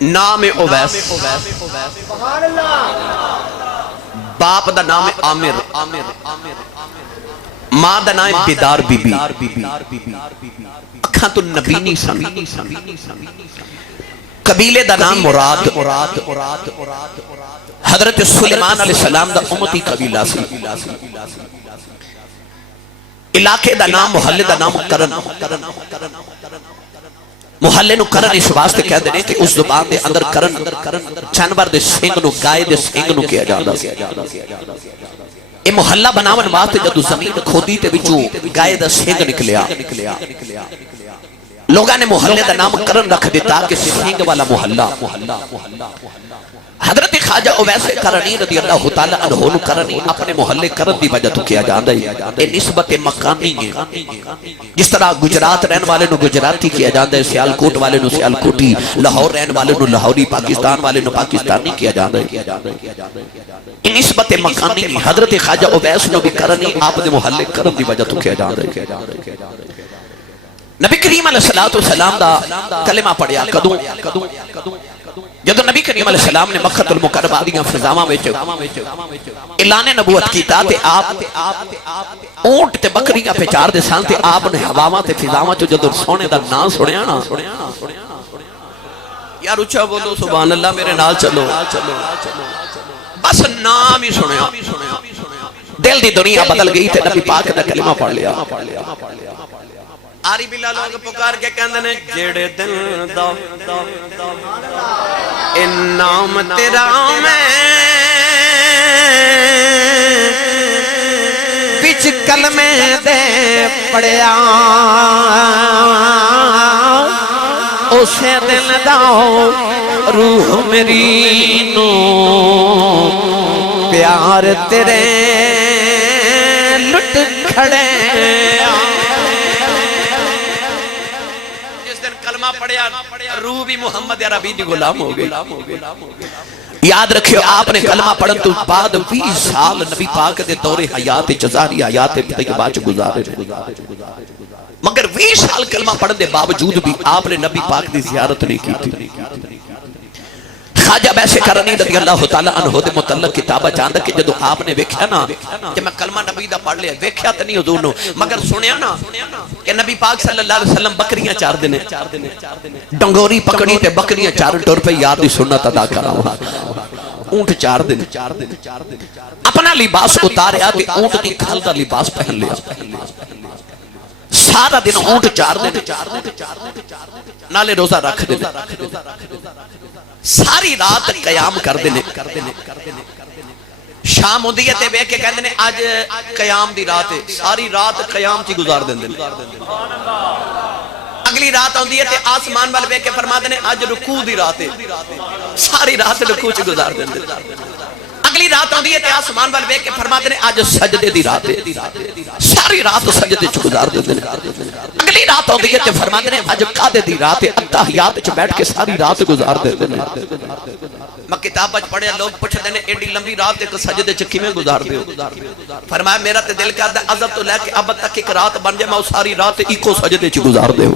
نام اویس باپ دا نام عامر ماں دا نام بیدار بی بی اکھاں تو نبی نہیں سن قبیلے دا نام مراد حضرت سلیمان علیہ السلام دا امتی قبیلہ سی علاقے دا نام محلے دا نام کرن محلے نو کرن اس واسطے کہہ دینے کہ اس زبان دے اندر کرن جانور دے سنگ نو گائے دے سنگ نو کیا جاتا اے محلہ بناون واسطے جدو زمین کھودی تے بچو گائے دا سنگ نکلیا لوگاں نے محلے دا نام کرن رکھ دیتا کہ سنگ والا محلہ حضرت خواجہ اویس کرنی رضی اللہ تعالیٰ عنہ نو کرنی اپنے محلے کرن دی وجہ تو کیا جاندہ ہے یہ نسبت مکانی ہے جس طرح گجرات رہن والے نو گجراتی کیا جاندہ ہے سیالکوٹ والے نو سیالکوٹی لاہور رہن والے نو لاہوری پاکستان والے نو پاکستانی کیا جاندہ ہے یہ نسبت مکانی ہے حضرت خواجہ اویس نو بھی کرنی آپ نے محلے کرن دی وجہ تو کیا جاندہ ہے نبی کریم علیہ السلام دا کلمہ پڑھیا کدوں جدو نبی کریم علیہ السلام نے مکہ المکرمہ دیاں فضاواں وچ اعلان نبوت کیتا تے آپ اونٹ تے بکریاں پہ چار دے سان تے آپ نے ہواواں تے فضاواں چ جدو سونے دا نام سنیا نا یار اچھا بولو سبحان اللہ میرے نال چلو بس نام ہی سنیا دل دی دنیا بدل گئی تے نبی پاک دا کلمہ پڑھ لیا آری بلا لوگ پکار کے کہندے نے جیڑے دن دا انعام تیرا میں بچ کلمے دے پڑیا اسے دل دا روح میری نو پیار تیرے لٹ کھڑے روح بھی محمد عربی دی غلام ہو گئی یاد رکھیو آپ نے کلمہ پڑھن تو بعد 20 سال نبی پاک دے دور حیات جزاری حیات طیبہ چ گزارے مگر 20 سال کلمہ پڑھن دے باوجود بھی آپ نے نبی پاک دی زیارت نہیں کی تھی خواجہ ویسے کرنی رضی اللہ تعالیٰ عنہ دے متعلق کتابہ چاندہ کہ جدو آپ نے ویکھیا نا کہ میں کلمہ نبی دا پڑھ لیا ویکھیا تا نہیں حضور نو مگر سنیا نا کہ نبی پاک صلی اللہ علیہ وسلم بکریاں چار دینے ڈنگوری پکڑی تے بکریاں چار ٹور پہ یاد دی سنت ادا کرا ہوا اونٹ چار دینے اپنا لباس اتاریا تے اونٹ کی کھل دا لباس پہن لیا سارا دن اونٹ چار دینے نالے روزہ رکھ دینے ساری رات قیام کر دینے شام ہوندی ہے تے بے کے کہندے نے آج قیام دی رات ہے ساری رات قیام چی گزار دیندے اگلی رات ہوندی ہے تے آسمان والے بے کے فرما دینے آج رکوع دی رات ہے ساری رات رکوع چی گزار دیندے اگلی رات ہوندی ہے تے آسمان والے بے کے فرما دینے آج سجدے دی رات ہے ساری رات سجدے چی گزار دیندے اگلی رات ہوندی ہے تے فرما دینے آج قادے دی رات ہے اتحیات چ بیٹھ کے ساری رات گزار دیندے میں کتاب وچ پڑھیا لوگ پوچھ دینے ایڈی لمبی رات ایک سجدے چ کیویں گزار دیو فرمایا میرا تے دل کردا ازل تو لے کے اب تک ایک رات بن جائے میں ساری رات ایکو سجدے چ گزار دیو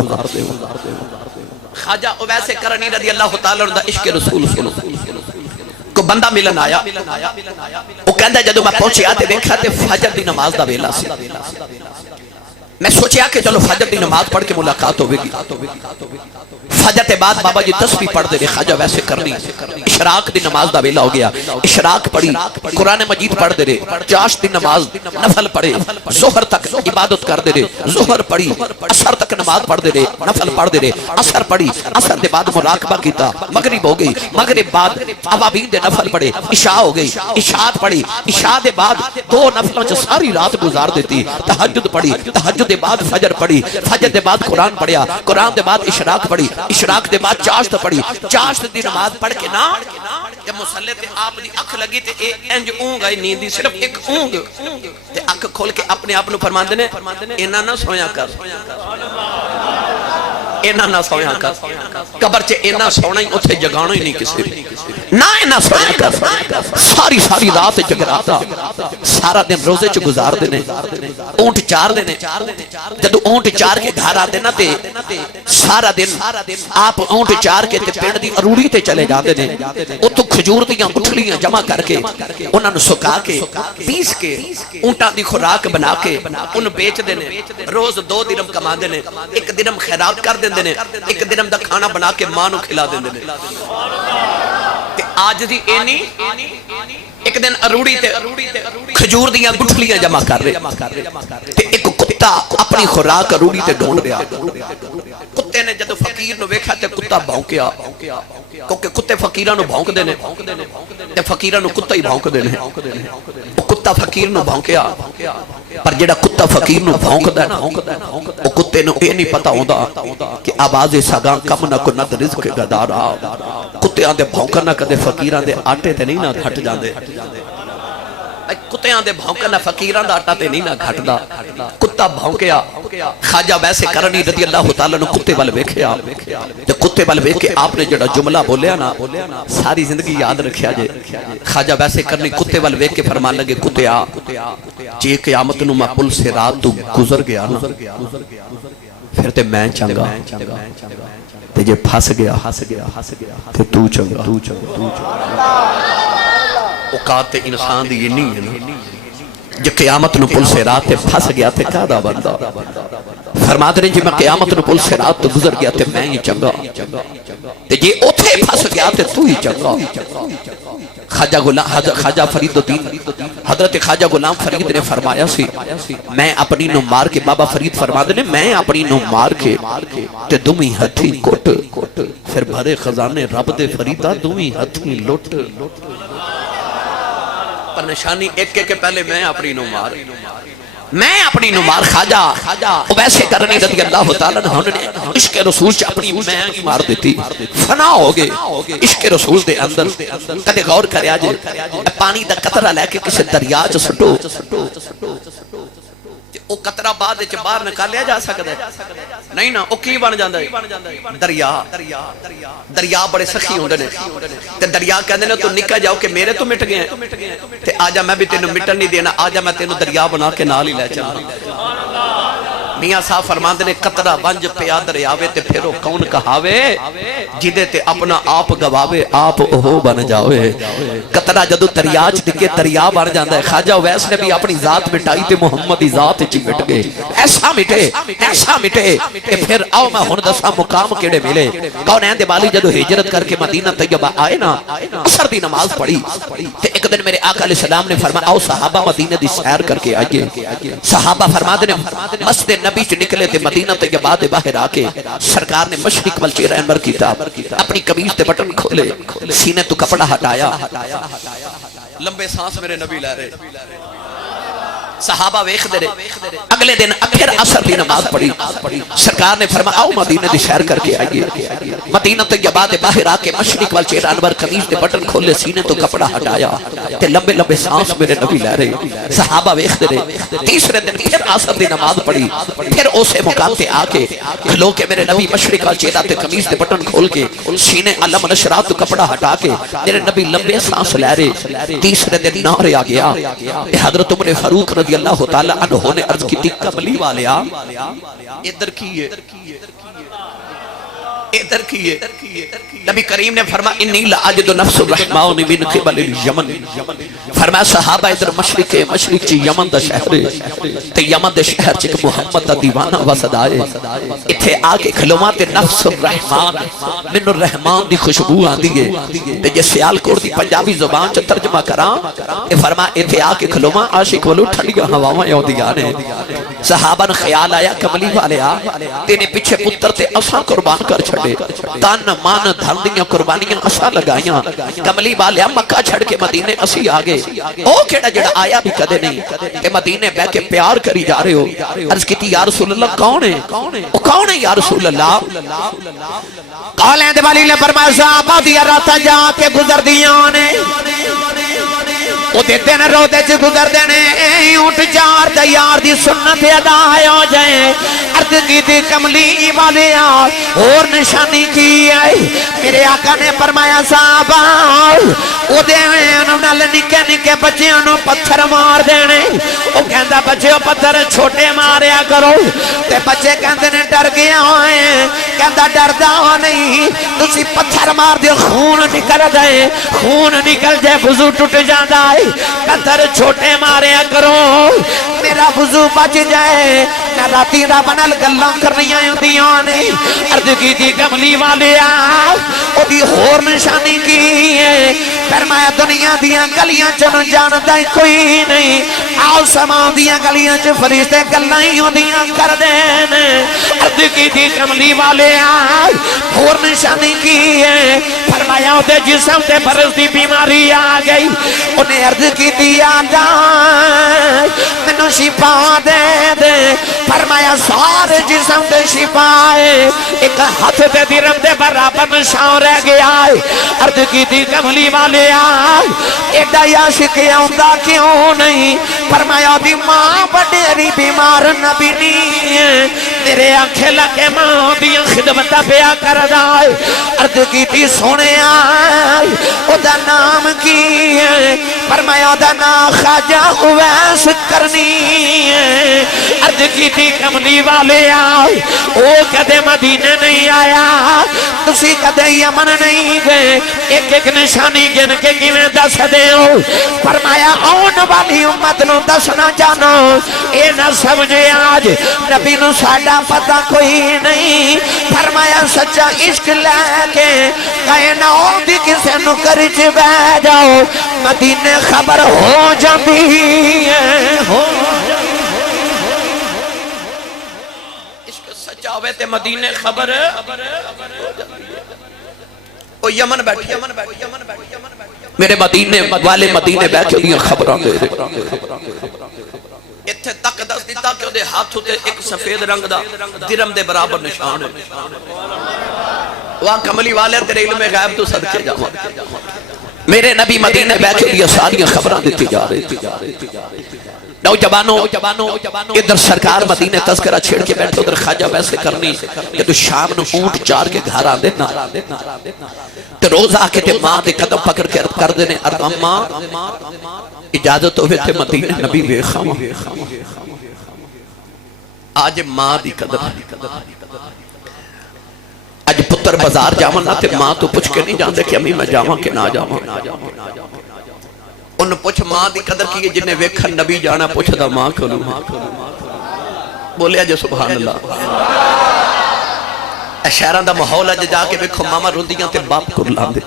خواجہ اویس کرنی رضی اللہ تعالی عنہ دا عشق رسول سنو کو بندہ ملن آیا وہ کہندا جدوں میں پہنچیا تے ویکھیا تے فجر دی نماز دا ویلا سی میں سوچیا کہ چلو فجر دی نماز پڑھ کے ملاقات ہوے گی فجر تے بعد بابا جی تسبیح پڑھ دے خواجہ ویسے کرنی اشراق دی نماز دا ویلا ہو گیا اشراق پڑھی قرآن مجید پڑھ دے چاش دی نماز نفل پڑھے ظہر تک عبادت کر دے ظہر پڑھی عصر تک نماز پڑھ دے نفل پڑھ دے عصر پڑھی عصر دے بعد مراقبہ کیتا مغرب ہو گئی مغرب بعد عوابین دے نفل پڑھے عشاء ہو گئی عشاء پڑھی عشاء دے بعد دو نفلوں چ ساری رات گزار دیتی تہجد پڑھی تہجد دے بعد فجر پڑھی فجر دے بعد قرآن پڑھیا قرآن دے بعد اشراق پڑھی اشراق دے بعد چاشت پڑھی چاشت دی نماز پڑھ کے نا جب مصلی تے آپ دی اکھ لگی تے انج اونگ آئی نیندی صرف ایک اونگ تے اکھ کھول کے اپنے آپ نو فرمان دینے اینا نہ سویا کر اینا نہ سویا کر قبر چے اینا سونا ہی اتھے جگانا ہی نہیں کسی نہ اینا سویا کر ساری رات جگراتا سارا دن روزے چ گزار دینے اونٹ چار دینے جدو اونٹ چار کے گھر آتے نا تے سارا دن آپ اونٹ چار کے تے پینڈ دی اروڑی تے چلے جاتے نے اتو کھجور دیاں گٹھلیاں جمع کر کے انہاں نو سکا کے پیس کے اونٹاں دی خوراک بنا کے ان بیچ دینے روز 2 درہم کما دینے 1 درہم خیرات کر دینے 1 درہم دا کھانا بنا کے ماں نو کھلا دینے تے آج دی اینی ایک دن اروڑی تے کھجور دیاں گٹھلیاں جمع کر رہے تے ایک کتا اپنی خوراک اروڑی تے ڈھونڈ رہا کتے نے جدو فقیر نو ویکھا تے کتا بھونکیا کیونکہ کتے فقیراں نو بھونک دینے تے فقیراں نو کتا ہی بھونک دینے کتا فقیر نو بھونکیا پر جڑا کتا فقیر نو بھونکدا ہے نا او کتے نو اے نہیں پتہ ہوندا کہ آواز ساگاں کم نہ کو ند رزق گدارا کتےاں دے بھونکنا کدے فقیراں دے آٹے تے نہیں نہ گھٹ جاندے کتےاں دے بھونکنا فقیراں دا آٹا تے نہیں نہ گھٹدا کتا بھونکیا خواجہ ویسے کرنی رضی اللہ تعالیٰ نے کتے وال ویکھیا تے کتے وال ویکھ کے آپ نے جڑا جملہ بولیا نا ساری زندگی یاد رکھیا جے خواجہ ویسے کرنی کتے وال ویکھ کے فرمان لگے کتیا جے قیامت نو میں پل سے رات تو گزر گیا نا پھر تے میں چنگا تے جے پھس گیا تے تو چنگا اوقات انسان دی یہ نہیں ہے نا جو قیامت نو پل سے رات تے پھس گیا تے کادا بندہ فرماتے ہیں جی میں قیامت نو پل سے رات تو گزر گیا تے میں ہی چنگا تے جی اوتھے پھس گیا تے تو ہی چنگا خواجہ فرید الدین حضرت خواجہ غلام فرید نے فرمایا سی میں اپنی نو مار کے بابا فرید فرماتے ہیں میں اپنی نو مار کے تے دومی ہتھی کوٹ پھر بھرے خزانے رب دے فریدہ دومی ہتھی لٹ پر نشانی ایک کے پہلے میں اپنی نو مار خواجہ ویسے کرنی رضی اللہ تعالیٰ نے عشق رسول چ اپنی میں مار دیتی فنا ہو گئے عشق رسول دے اندر کدے غور کریا جے پانی دا قطرہ لے کے کسی دریا چ سٹو او قطرہ بعد وچ باہر نکالیا جا سکدا ہے نہیں نا او کی بن جاندا ہے دریا بڑے سخی ہوندے نے تے دریا کہندے نے تو نکل جاؤ کہ میرے تو مٹ گئے تے آجا میں بھی تینوں مٹن نہیں دینا آجا میں تینوں دریا بنا کے نال ہی لے چلاں میاں صاحب فرماندے نے قطرہ ونج پیا دریاوے تے پھرو کون کہاوے جدے تے اپنا آپ گواوے آپ اوہو بن جاوے قطرہ جدو دریا چ ڈگے دریا بن جاندا ہے خواجہ ویس نے بھی اپنی ذات مٹائی تے محمد دی ذات چ مٹ گئے ایسا مٹے کہ پھر آؤ میں ہن دساں مقام کیڑے ملے کونین دے والی جدو ہجرت کر کے مدینہ طیبہ آئے نا عصر دی نماز پڑھی تے ایک دن میرے آقا علیہ السلام نے فرمایا آؤ صحابہ مدینہ دی سیر کر کے آئیے صحابہ فرماتے نے مسجد نبی چ نکلے تے مدینہ طیبہ دے باہر آ کے سرکار نے مشرق وال چہرہ انور کیتا اپنی قمیص تے بٹن کھولے سینے تو کپڑا ہٹایا لمبے سانس میرے نبی لے رہے صحابہ ویکھ دے رہے اگلے دن پھر عصر دی نماز پڑھی سرکار نے فرمایا آؤ مدینہ دی سیر کر کے آئیے مدینہ طیبہ دے باہر آ کے مشرق وال چہرہ انور قمیص دے بٹن کھولے سینے تو کپڑا ہٹایا تے لمبے سانس میرے نبی لے رہے صحابہ ویکھ دے رہے تیسرے دن پھر عصر دی نماز پڑھی پھر اسے مقام تے آ کے کھلو کے میرے نبی مشرق وال چہرہ تے قمیص دے بٹن کھول کے سینے علم نشرات تو کپڑا ہٹا کے میرے نبی لمبے سانس لے رہے تیسرے دن نعرے آ گیا حضرت عمر فاروق رضی اللہ تعالیٰ عنہ نے عرض کی تھی کملی والیا ادھر کیے نبی کریم نے فرمایا انی لأجد نفس الرحمن من قبل الیمن فرمایا صحابہ ادھر مشرق چی یمن دا شہر تے یمن دے شہر چک محمد دا دیوانہ وسد آئے اتھے آکے کھلومات نفس الرحمن من الرحمن دی خوشبو آن دیئے تے جے سیال کور دی پنجابی زبان چا ترجمہ کران فرمایا اتھے آکے کھلومات عاشق ولو ٹھنڈیاں ہواواں یوں دیانے صحابہ نے خیال آیا کملی والے آ تینے پیچھے پتر تے اساں قربان کر چھڑے تن مان دھن دیاں قربانیاں اساں لگائیاں کملی والے مکہ چھڑ کے مدینے اسی آگے او کیڑا جڑا آیا بھی کدے نہیں تے مدینے بہ کے پیار کری جا رہے ہو عرض کیتی یا رسول اللہ کون ہے او کون ہے یا رسول اللہ کالیں دے والی نے فرمایا صحابہ دی راتا جا کے گزر دیاں نے او دے دن رو دے چ گزر دے نے اٹھ جار تے یار دی سنت ادا ہو جائے عرض کی تھی کملی والے اور نشانی کی ہے میرے آقا نے فرمایا صحابہ او دے انہوں نے نکے نکے بچے انہوں پتھر مار دینے وہ کہندہ بچے پتھر چھوٹے ماریا کرو تے بچے کہندے نے ڈر گیا ہوئے کہندہ ڈر دا نہیں تسی پتھر مار دے خون نکل جائے خون نکل جائے وضو ٹوٹ جاندہ ہے پتھر چھوٹے ماریا کرو میرا وضو بچ جائے نہ راتی را بنال گلاں کرنی آئیں دیاں نے عرض کی تھی کملی والے او دی ہور نشانی کی ہے فرمایا دنیا دیاں گلیاں چنو جاندہ کوئی نہیں آؤ سمان دیاں گلیاں چ فرشتے گلاں ہی دیاں کر دینے عرض کی تھی کملی والے ہور نشانی کی ہے فرمایا دے جسم تے فرض دی بیماری آ گئی انہیں عرض کی تھی آجا منو شفا دے دے فرمایا سارے جسم دے شفا ہے ایک ہاتھ دے درم دے برابر نشان رہ گیا ہے عرض کی تھی کملی والے ایڈا یاشق آؤندہ کیوں نہیں فرمایا دی ماں بڑیری بیمار نبی نہیں ہے میرے آنکھیں لگے ماں دیاں خدمتہ پیا کر دائے عرض کی تھی سونے آئے او دا نام کی ہے فرمایا دا نام خواجہ اویس کرنی ہے عرض کی تھی کملی والے آئے او کدے مدینہ نہیں آیا تسی کدے یمن نہیں گئے ایک ایک نشانی گن کے کیویں دس دے ہو فرمایا آن والی امت نو دسنا جانو اے نہ سمجھے آج نبی نو ساڑا پتہ کوئی نہیں فرمایا سچا عشق لے کے کہے نہ ہو دی کسے نو کرچ بہ جاؤ مدینے خبر ہو جاندی ہے ہو عشق سچا ہوئے تے مدینے خبر او یمن بیٹھ میرے مدینے والے مدینے بیٹھے دیاں خبروں دے اتھے تک دس دیتا کہ دے ہاتھوں تے ایک سفید رنگ دا درم دے برابر نشان ہے وہاں کملی والے تیرے علم غیب تو صدقے جاؤں میرے نبی مدینے بیٹھے دیاں ساریاں خبروں دیتی جا رہی نوجوانوں ادھر سرکار مدینے تذکرہ چھیڑ کے بیٹھے ادھر خواجہ ویسے کرنی کہ تو شام نو اونٹ چار کے گھر آ دینا تو روز آ کے تے ماں دے قدم پکڑ کے عرض کر دینے عرض اماں اجازت ہوئے تے مدینے نبی بے خواہ آج ماں دی قدر آج پتر بازار جاؤں نہ تے ماں تو پوچھ کے نہیں جاندے کہ امی میں جاؤں کہ نہ جاؤں ان پوچھ ماں دی قدر کی جنہیں ویکھن نبی جانا پوچھ دا ماں کھلو بولیا جو سبحان اللہ شہران دا محول ہے جا کے ویکھو ماما روندیاں تے باپ کرلان دے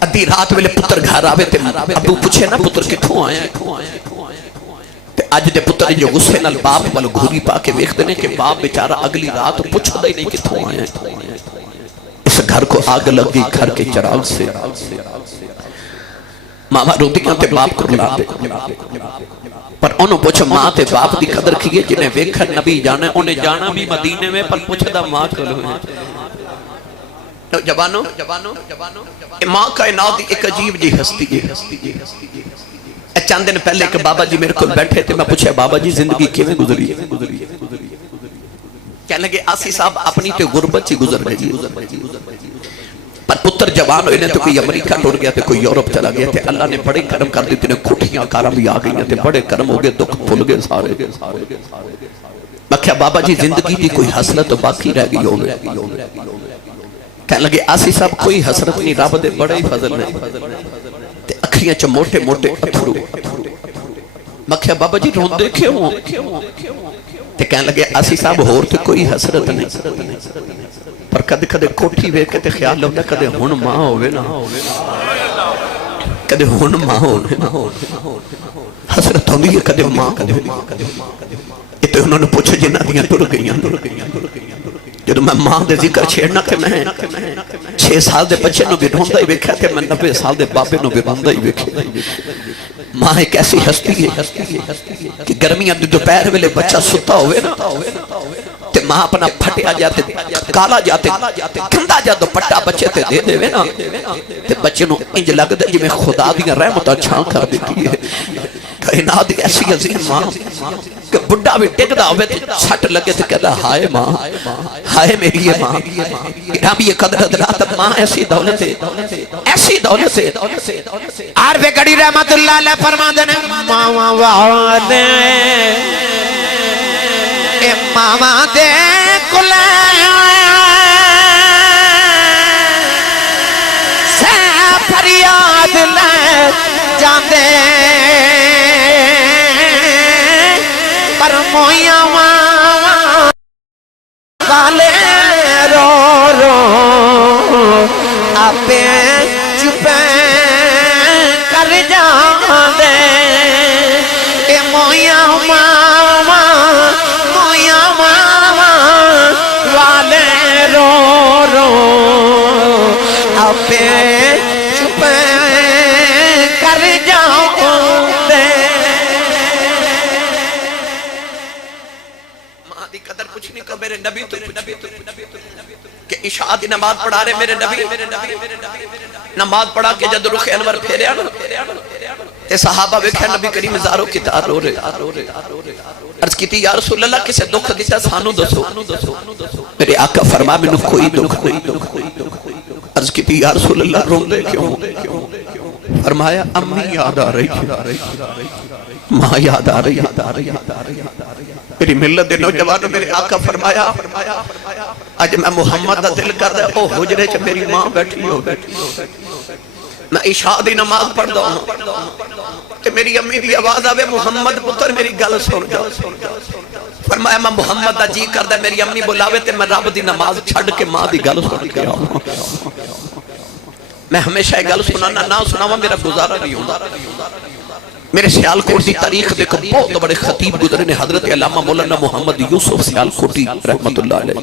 ادھی رات ویلے پتر گھر آوے تے ابو پوچھے نا پتر کتھوں آیا تے آج دے پتر جو غصے نال باپ والو گھوری پا کے ویکھ دینے کہ باپ بیچارہ اگلی رات پوچھ دا ہی نہیں کتھوں آیا اس گھر کو آگ لگ گئی گھر کے چراغ سے ماما روندیاں تے باپ کرلان دے پر انہوں پوچھا ماں تے باپ دی قدر کیے جنہیں ویکھن نبی جانا انہیں جانا بھی مدینے میں پر پوچھا دا ماں کلو ہے جبانوں ماں کائنات ایک عجیب جی ہستی ہے چند دن پہلے کہ بابا جی میرے کو بیٹھے تھے میں پوچھا بابا جی زندگی کیویں گزری کہنے لگے آسی صاحب اپنی تے غربت چی گزر گئی پر پتر جوان ہوئے تو کوئی امریکہ ٹوڑ گیا تھے کوئی یورپ چلا گیا تھے اللہ نے بڑے کرم کر دیتے انہیں کھوٹیاں کارا بھی آ گئی تھے بڑے کرم ہو گئے دکھ پھول گئے سارے میں کہا بابا جی زندگی دی کوئی حسرت تو باقی رہ گئی ہوگی کہنے لگے آسی صاحب کوئی حسرت نہیں رب دے بڑے ہی فضل نہیں اکھیاں چا موٹے موٹے اتھرو میں کہا بابا جی رون دیکھے ہوں کہنے لگے آسی صاحب ہور تو کوئی حسرت نہیں پر کدے کدے کوٹھی وے کدے خیال ہوتا کدے ہون ماں ہوئے نا کدے ہون ماں ہوئے نا حسرت ہوندی ہے کدے ماں یہ تو انہوں نے پوچھا جنہ دیاں ٹر گئیاں جدو میں ماں دے ذکر چھیڑنا کہ میں 6 سال دے بچے نو بھی ڈھوندا ہی ویکھیا تے میں 90 سال دے بابے نو بھی ڈھوندا ہی ویکھیا ماں ایک ایسی ہستی ہے کہ گرمیاں دے دوپہر ویلے بچہ ستا ہوئے نا تے ماں اپنا پھٹیا جاتے کالا جاتے کھندا جاتے پٹا بچے تے دے دے نا تے بچے نو انج لگ دے جی میں خدا دیا رحمتہ چھان کر دیتی ہے کائنات ایسی عظیم ماں کہ بڑھا بھی ٹکدا ہوئے تو چھٹ لگے تو کہتا ہائے ماں، ہائے میری یہ ماں۔ گرامی یہ قدر حضرات، ماں ایسی دولت ہے، ایسی دولت ہے۔ عارف گڑی رحمت اللہ علیہ فرما دینے ماما والے اے ماما دے کلے سے فریاد لے جاندے پر مویا والے رو رو آپے چپے کر جاندے اے مویا ماما والے رو رو آپے چپے کر جاندے۔ ماں دی قدر کچھ نہیں کہ میرے نبی تو کہ عشاء دی نماز پڑھا رہے میرے نبی، نماز پڑھا کے جد رخ انور پھیریا نا تے صحابہ ویکھیا نبی کریم زارو کی تار رو رہے۔ عرض کیتی یا رسول اللہ کسے دکھ دیتا سانو دسو، میرے آقا فرما مینوں کوئی دکھ نہیں۔ عرض کیتی یا رسول اللہ روندے کیوں؟ فرمایا امی یاد آ رہی، ماں یاد آ رہی، میری ملت دے نوجوانوں میرے آقا فرمایا آج میں محمد دا دل کر دے او حجرے چ میری ماں بیٹھی ہو، میں عشاء دی نماز پڑھ دا ہوں تے میری امی دی آواز آوے محمد پتر میری گل سن جا۔ فرمایا میں محمد دا جی کر دے میری امی بلاوے تے میں رب دی نماز چھڑ کے ماں دی گل سن کے آؤں۔ میں ہمیشہ گل سنانا نہ سناوا میرا گزارا نہیں ہوندا۔ میرے سیالکوٹ دی تاریخ دیکھو بہت بڑے خطیب گزرے نے، حضرت علامہ مولانا محمد یوسف سیالکوٹی رحمت اللہ علیہ۔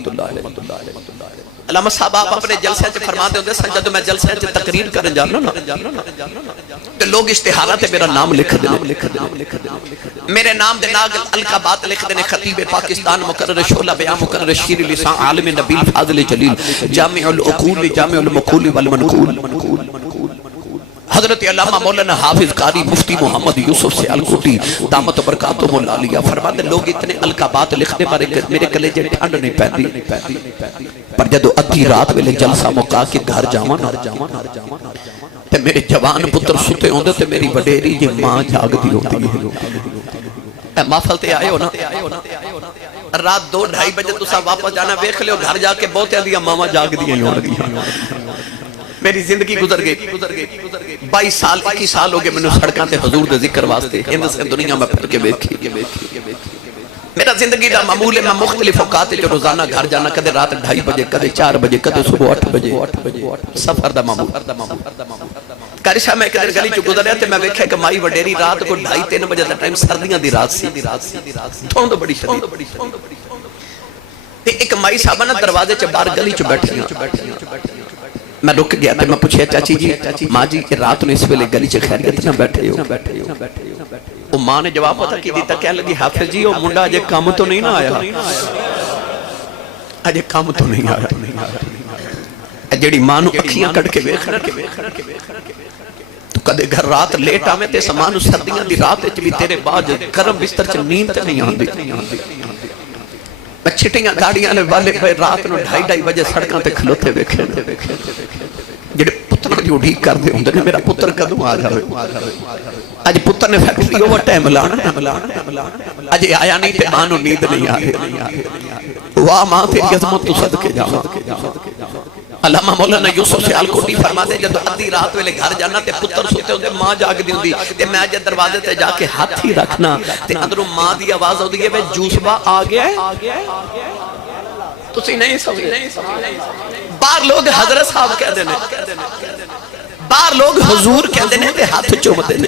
علامہ صاحب آپ اپنے جلسے سے فرما دے ہوندے سن جدوں میں جلسے سے تقریر کرن جانا نا تے لوگ اشتہارات تے میرا نام لکھ دینے، میرے نام دے ناگ القابات لکھ دینے، خطیب پاکستان مقرر شعلہ بیان مقرر شیر لسان عالم نبیل فاضل جلیل جامع العقول جامع المقول والمنقول حضرت علامہ مولانا حافظ قاری مفتی محمد یوسف سیالکوٹی دامت برکاتہم العالیہ فرماتے لوگ اتنے القابات لکھنے پر میرے کلیجے ٹھنڈ نہیں پہنی، پر جدو ادھی رات ویلے جلسہ مکا کے گھر جاوانا تے میرے جوان پتر ستے ہوندے تے میری وڈیری یہ ماں جاگ دی ہوتی ہے۔ اے محفل تے آئے ہو نا، رات 2-2:30 بجے تسا واپس جانا ویکھ لیو گھر جا کے بہتے دیا ماما جاگ دیا ہی ہو لگی۔ میری زندگی گزر گئی 22 سال 21 سال ہو گئے میں سڑکاں تے حضور دے ذکر واسطے ہند سے دنیا میں پھر کے بیکھی۔ میرا زندگی دا معمول ہے میں مختلف اوقات جو روزانہ گھر جانا، کدے رات 2:30 بجے، کدے 4 بجے، کدے صبح 8 بجے، سفر دا معمول۔ کاری صاحب میں کدھر گلی چو گزر رہا تھے میں ویکھیا کہ مائی وڈیری رات کو 2:30-3 بجے دا ٹائم سردیاں دی رات سی، دھوند بڑی شدید تے ایک مائی صاحبہ نا دروازے چ باہر گلی چ بیٹھی، میں رک گیا تھا، میں پوچھیا چاچی جی ماں جی کہ رات نے اس ویلے گلی چ خیریت نہ بیٹھے ہو؟ وہ ماں نے جواب پتہ کی دیتا کہنے لگی حافظ جی وہ منڈا اجے کام تو نہیں نہ آیا، اجے کام تو نہیں آیا۔ جیڑی ماں نو اکھیاں کٹ کے ویکھنا تو کدے گھر رات لیٹ آویں تے سامان سردیاں دی رات وچ بھی تیرے بعد گرم بستر چ نیند تے نہیں آندی۔ میں چھٹیاں گاڑیاں والے رات نو 2:30 بجے سڑکاں تے کھلوتے ویکھے جڑے پتر دی اڈھیک کردے ہوندے نے میرا پتر کدوں آ جاوے۔ اج پتر نے فیکٹری اوور ٹائم لانا، اج آیا نہیں تے ماں نو نیند نہیں آ رہی۔ واہ ماں تیری عظمت تو صدقے جاواں۔ علامہ مولانا یوسف سیالکوٹی فرماتے جب ادھی رات ویلے گھر جانا تے پتر سوتے ہوندے ماں جاگ دی ہوندی تے میں جے دروازے تے جا کے ہاتھ ہی رکھنا تے اندروں ماں دی آواز ہوندی ہے وے جوسبا آ گیا ہے، تسی نہیں سمجھے۔ باہر لوگ حضرت صاحب کہہ دینے، باہر لوگ حضور کہہ دینے تے ہاتھ چومتے نے،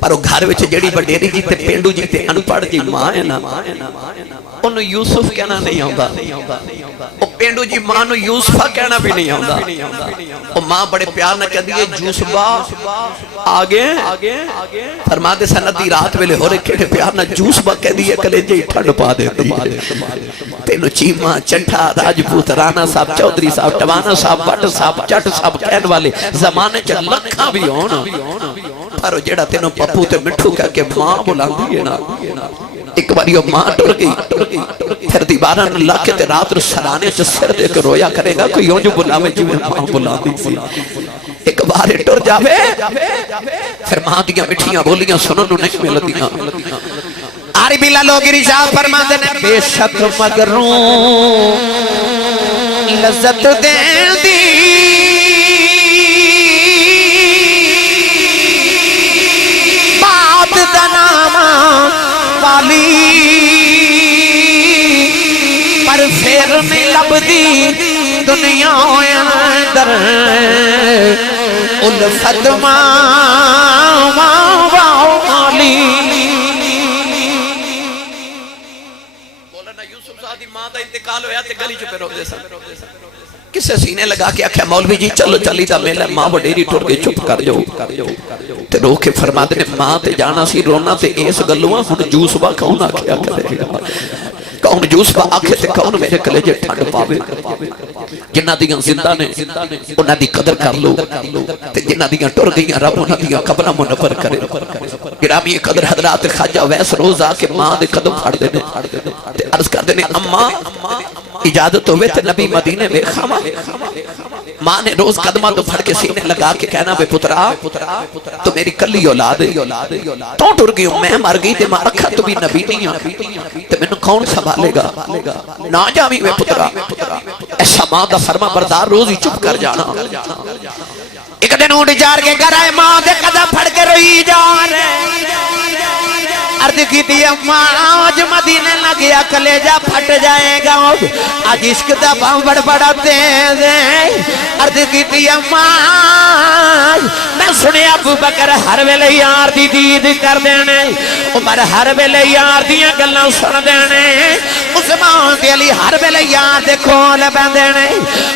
پر وہ گھر وچ جڑی وڈیری جی تے پینڈو جی تے انپڑھ جی ماں ہے نا، انہوں یوسف کہنا نہیں ہوندا، وہ پینڈو جی ماں نو یوسفہ کہنا بھی نہیں ہوندا۔ وہ ماں بڑے پیار نہ کہہ دیئے جوسبا آگے فرما دے سندی رات ویلے ہو رہے کہنے پیار نہ جوسبا کہہ دیئے کلے جی ٹھنڈ پا دے تینو چیمہ چنٹھا راجپوت رانا صاحب چودری صاحب ٹوانا صاحب بٹ صاحب چٹ صاحب کہن والے زمانے چا لکھاں بھی ہونا پر جڑا تینوں پپو تے مٹھو کہہ کے ماں بلاندی ہے نا ایک باری وہ ماں ٹر گئی پھر دیوارہ نے لا کے تے رات رو سرانے سے سر دے کے رویا کرے گا کوئی یوں جو بلاوے جو ماں بلاندی سی ایک بار ٹر جاوے پھر ماں دیاں مٹھیاں بولیاں سنن نہیں ملدیاں عربی لالوگری شاہ فرماتے نے بے شک مگروں لذت دین دی بات دناما والی پر پھر میں لب دی دنیا اندر الفت والی انتقال ہویا تے گلی چپے رو دے سا کسے سینے لگا کے آکھیا مولوی جی چلو چلی دا میلہ ماں وڈیری ٹھوڑ کے چپ کر جو تے رو کے فرما دے ماں تے جانا سی رونا تے ایس گلواں ہن جوس با کون آکھیا کرے گا کون جوس با آکھے تے کون میرے کلیجے ٹھنڈ پاوے جنہ دیاں زندہ نے انہ دی قدر کر لو تے جنہ دیاں ٹر گئیاں رب انہ دیاں قبرہ منور کرے گرامی قدر حضرات خواجہ ویس روز آکے ماں دے قدم پھاڑ دینے تے عرض کر دینے اماں اجازت ہوئے تے نبی مدینے بے خامہ ماں نے روز قدمہ تو پھڑ کے سینے لگا کے کہنا بے پترا تو میری کلی اولاد ہے تو ٹر گئی ہوں میں مر گئی تے ماں رکھا تو بھی نبی نہیں آ تے میں نے کون سنبھالے گا نہ جاویں بے پترا ایسا ماں دا فرما بردار روز ہی چپ کر جانا ایک دن اونٹ جار کے گھر آئے ماں دے قدم پھڑ کے روئی جا رہے عرض کی دی اماں آج مدینے لگیا کلیجہ پھٹ جائے گا آج عشق دا باں بڑ بڑا تیز ہے عرض کی دی اماں میں سنے ابو بکر ہر ویلے یار دی دید کر دینے عمر ہر ویلے یار دیاں گلاں سن دینے عثمان دی علی ہر ویلے یار دے کھول بندینے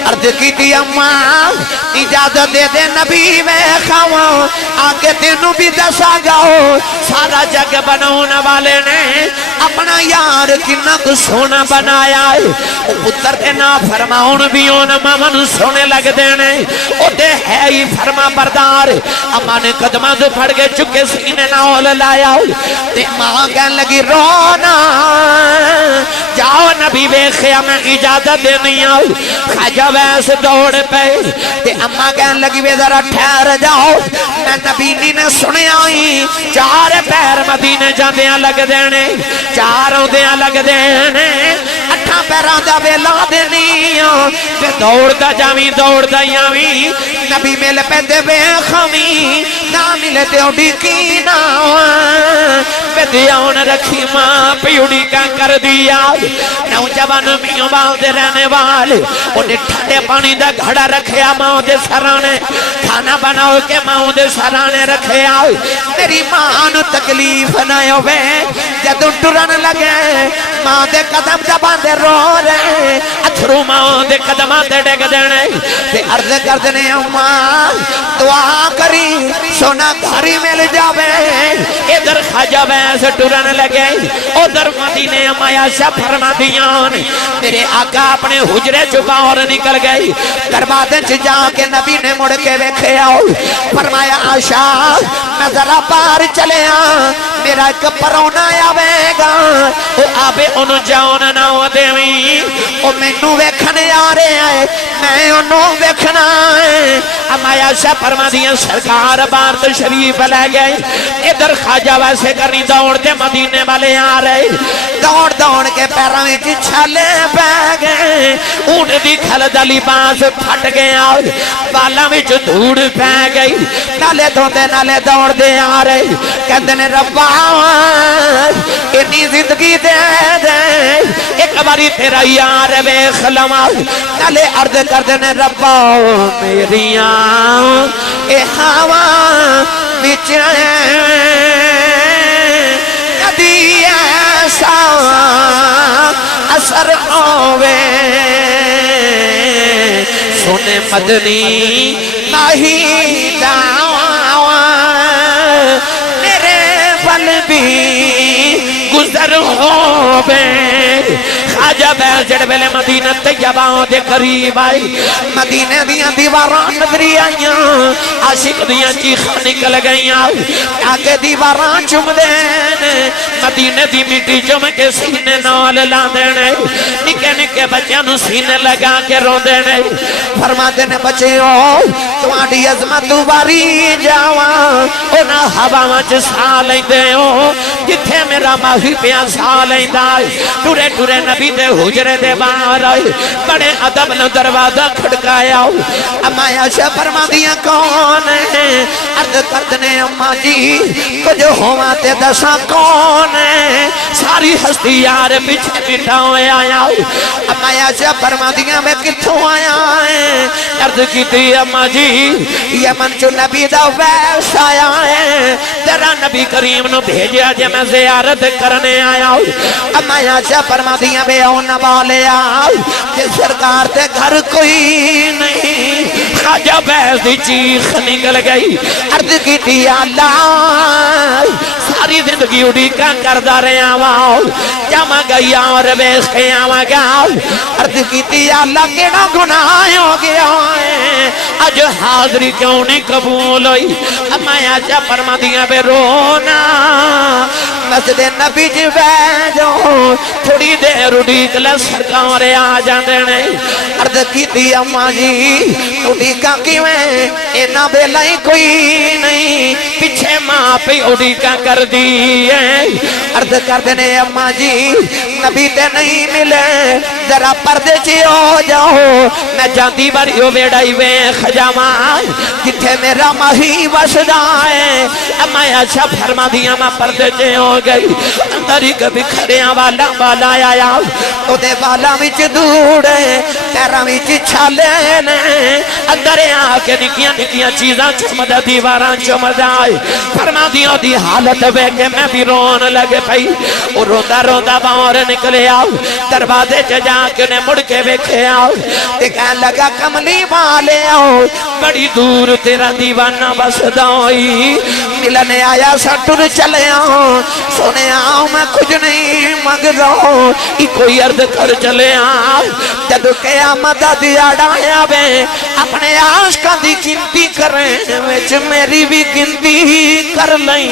عرض کی دی اماں اجازت دے دے نبی میں خواہ آگے تینوں بھی دسا گاؤ سارا جگ بناؤنا والے نے اپنا یار کنہ کو سونا بنایا ہے وہ پتر کے نا فرماؤن بھی اونا مامن سونے لگ دینے او دے ہے ہی فرما بردار اما نے قدمہ سے پھڑ کے چکے سینے ناول لایا تے ماں کہن لگی رونا جاؤ نبی بے خیا میں اجازت دینی آؤ خواجہ ویسے دوڑ پہ تے اما کہن لگی بے ذرا ٹھہر جاؤ میں نبی نے سنے آئی چار پیر مدینے جاندیاں لگ دینے چاروں دیاں لگ دینے اٹھا پیران دا بیلا دینیاں تے دوڑ دا جاویں نبی مل پہ دے بے خامی نہ ملے تے اڈی کی بے دیاؤن رکھی ماں پیوڑی کا کر دیا نوجوان میوں باؤ دے رہنے والے انہیں ٹھنڈے پانی دا گھڑا رکھیا ماں دے سرانے کھانا بناؤ کے ماں دے سرانے رکھے آؤ میری ماں نو تکلیف نہ ہوئے جدو ٹرن لگے ماں دے قدم جبان دے رو رہے اتھرو ماں دے قدم دے ڈگ دینے تے عرض کر دینے اماں دعا کری سونا گھری مل جاوے ادھر خواجہ ویسے ٹرن لگے ادھر مدینے امایا شاہ فرما دیان میرے آقا اپنے حجرے چھپا اور نکل گئی دربادے سے جا کے نبی نے مڑ کے ویکھے آؤ فرمایا آشا میں ذرا بار چلے میرا ایک پرونا آوے گا او آبے انو جاؤن نہ ہو دیویں او مینو ویکھنے آ رہے آئے میں انو ویکھنا ہے امایا شاہ فرما دیا سرکار بار تشریف لے گئے ادھر خواجہ ویسے کرنی دوڑ دے مدینے والے آ رہے دوڑ کے پیروں میں چھالے پہ گئے اونٹ دی کھل دلی باز پھٹ گیا بالا میں دھوڑ پہ گئی نالے دھوندے نالے دوڑ دے آ رہے کہتے نے ربا اتنی زندگی دے دے ایک باری تیرا یار بے خلما نالے عرض کر دینے ربا میری آن اے ہوا بچائیں کدی ایسا اثر ہوئے سنے مدنی نہیں دعوی میرے پل بھی گزر ہوئے خواجہ بیس جڑ ویلے مدینہ طیبہ دے قریب آئی مدینہ دیاں دیواران نظری آئیاں عاشق دیاں چیخاں نکل گئیاں آگے دیواران چم دین مدینہ دی مٹی چم کے سینے نال لا دینے نکے نکے بچیاں نو سینے لگا کے رو دینے فرما دینے بچے ہو تمہاری عظمت باری جاواں اونا ہوا وچ سا لیندے ہو جتھے میرا ماہی پیاں سا لیندا ٹورے ٹورے نبی دے حجرے دے باہر آئے بڑے ادب نو دروازہ کھڑکایا اما عائشہ فرما دیا کون ہے عرض کردنے اما جی کچھ ہوا تے دسا کون ہے ساری ہستی یار پیچھے مٹا ہوئے آیا اما عائشہ فرما دیا میں کتھوں آیا ہے عرض کی تھی اما جی یہ منچو نبی دا ویس آیا ہے تیرا نبی کریم نو بھیجیا جے میں زیارت کرنے آیا اما عائشہ فرما دیا بے ہونا والے آؤ کہ سرکار تے گھر کوئی نہیں خواجہ بیس دی چیخ نکل گئی عرض کی تھی اللہ ساری زندگی اڑی کا کردہ رہے آواؤ جمع گئی اور بیس کے آواں گاؤ عرض کی تھی اللہ کیڑا گناہ ہو گیا ہے اج حاضری کیوں نہیں قبول ہوئی اما عائشہ فرما دیا بے رونا مسجد نبی جی بیجو تھوڑی دیر اڑی کلا سرکار آ جاندے نہیں عرض کی تھی اما جی اڑی کا کیویں اینا بیلائی کوئی نہیں پیچھے ماں پہ اڑی کا کر دی ہے عرض کر دینے اما جی نبی تے نہیں ملے ذرا پردے چی ہو جاؤ میں جاندی بریو بیڑائی وے خجاواں جتھے میرا ماہی وسدا ہے اما عائشہ فرما دیا میں پردے چی ہو گئی اندر ہی کبھی کھڑیاں والا والا آیا او دے والا وچ دوڑے پیراں وچ چھالے نے اندر آ کے نکیاں نکیاں چیزاں چمدا دیواراں چمدا فرما دیا دی حالت وے کہ میں بھی رون لگے پئی او روتا روتا باہر نکلے آؤ دروازے چ جا کے نے مڑ کے ویکھے آؤ تے کہن لگا کملی والے آؤ بڑی دور تیرا دیوانہ بسدا ہوئی ملنے آیا سا ٹر چلے آؤ سونے آؤ میں کچھ نہیں مانگ رہا ہوں کوئی عرض کر چلے آؤ جب قیامت دیاڑایا بے اپنے عاشقاں دی گنتی کریں وچ میری بھی گنتی کر لیں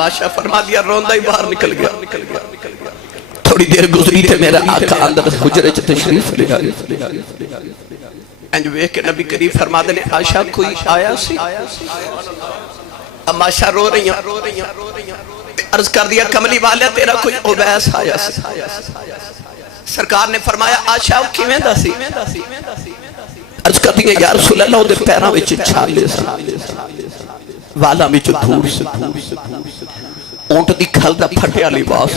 بادشاہ فرما دیا روندہ ہی باہر نکل گیا تھوڑی دیر گزری تھے میرا آقا اندر حجرے چھ تشریف لے آگے انج ویک کے نبی کریم فرما دینے عائشہ کوئی آیا سی اب عائشہ رو رہی ہیں عرض کر دیا کملی والے تیرا کوئی عبیس آیا سی سرکار نے فرمایا عائشہ کیویں دا سی عرض کر دیا یا رسول اللہ دے پیراں وچ چھالے سی والا میں جو دھور سے اونٹ دی کھل دا پھٹیا لباس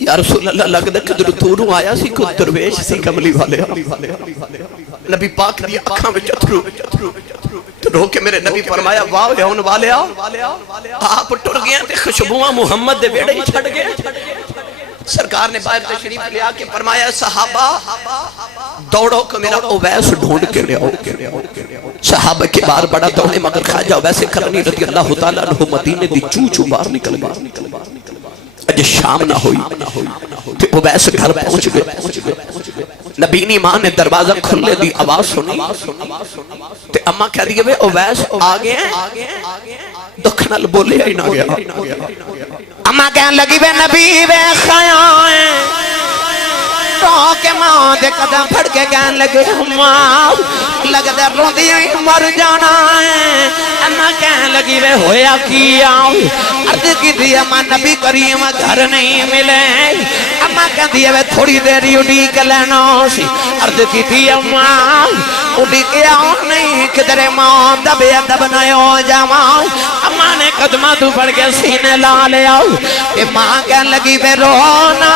یا رسول اللہ لگ دے کہ دوروں آیا سی کو درویش سی کملی والے نبی پاک دی اکھاں میں چترو تو رو کے میرے نبی فرمایا واہ لیون والے آپ ٹر گئے تھے خوشبوہاں محمد دے بیڑے ہی چھڑ گئے سرکار نے باہر تشریف لیا کہ فرمایا صحابہ دوڑو کہ میرا اویس ڈھونڈ کے لے آؤ صحابہ کے بار بڑا دوڑے مگر خواجہ ویسے کرنی رضی اللہ تعالیٰ عنہ مدینے دی چوچو بار نکل گئے اج شام نہ ہوئی کہ اویس گھر پہنچ گئے نبینی ماں نے دروازہ کھلے دی آواز سنی تے اماں کہہ دیئے وے اویس آگے دکھنال بولے ہی نہ گیا اماں کہن لگی بے نبی بے خیائیں تو کے ماں دے قدم پھڑ کے کہن لگے ماں لگ دے رو دیا مر جانا ہے اماں کہن لگی بے ہویا کیا عرض کی دی اماں نبی کریم گھر نہیں ملے اماں کہن دی بے تھوڑی دیری اڑی کے لینا سی عرض کی دی اماں اڑی کے آن نہیں کدھر ماں دبے ادب نہ ہو جاواں اماں نے قدمہ تو پڑھ کے سینے لا لیا کہ ماں کہن لگی بے رونا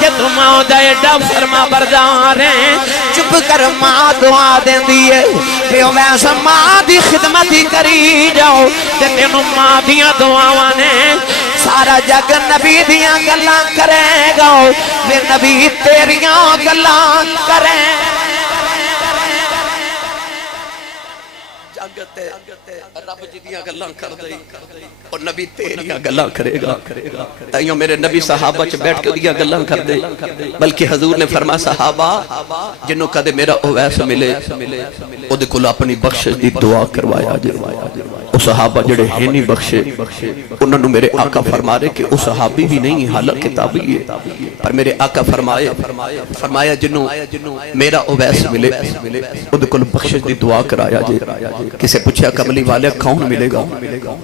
کہ تم آؤ دے ڈا فرما بردار ہیں چپ کر ماں دعا دیں دیئے کہ ویسا ماں دی خدمتی کری جاؤ کہ تینوں ماں دیا دعاوانے سارا جگ نبی دیاں گلاں کرے گا وے نبی تیریاں گلاں کرے جگتے رب جدیاں گلاں کر دئی اور نبی تیریاں گلاں کرے گا تائیوں میرے نبی صحابہ چ بیٹھ کے دیاں گلاں کر دے بلکہ حضور نے فرمایا صحابہ جنوں کدے میرا اویس ملے او دے کول اپنی بخشش دی دعا کروایا جے او صحابہ جڑے ہیں نہیں بخشے انہوں نے میرے آقا فرما رہے کہ او صحابی بھی نہیں حالت کتابی ہے پر میرے آقا فرمایا جنوں میرا اویس ملے او دے کول بخشش دی دعا کرایا جے کسے پوچھا کملی والے کون ملے گا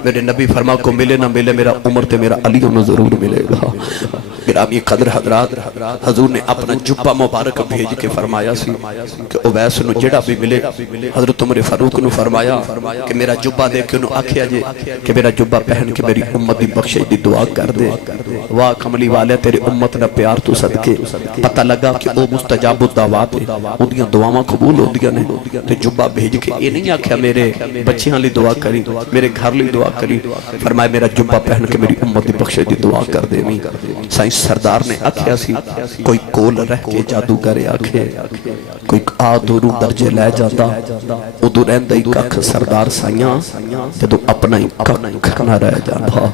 میرے نبی فرما کو ملے نہ ملے میرا عمر تے میرا علی انہوں ضرور ملے گا گرامی قدر حضرات حضور نے اپنا جبہ مبارک بھیج کے فرمایا سی کہ اویس نو جڑا بھی ملے حضرت عمر فاروق نو فرمایا کہ میرا جبہ دے کے انہوں آکھیا جے کہ میرا جبہ پہن کے میری امت دی بخشش دی دعا کر دے واہ کملی والے تیرے امت نہ پیار تو صدقے پتہ لگا کہ او مستجاب الدعوات ہے او دیاں دعاواں قبول ہو دیاں نے تے جبہ بھیج کے یہ نہیں آکھیا میرے بچیاں لی دعا کری میرے گھر لی دعا کری فرمایا میرا جبہ پہن کے میری امت دی بخشش دی دعا کر دے سائنس سردار نے آکھیا سی کوئی کول رہ کے جادوگر آکھے کوئی آدھورو درجے لے جاتا ادھو رہن دائی ککھ سردار سائیاں جدو اپنا ہی ککھ نہ رہ جاتا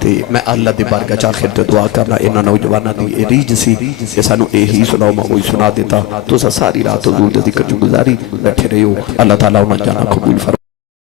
تے میں اللہ دی بارگاہ چاخر تے دعا کرنا انہا نوجوانہ دی ریج سی کہ سانو اے ہی سناؤ میں ہوئی سنا دیتا تو ساری رات حضور دے ذکر جو گزاری بیٹھے رہے ہو اللہ تعالیٰ انہا جانا قبول فرمائے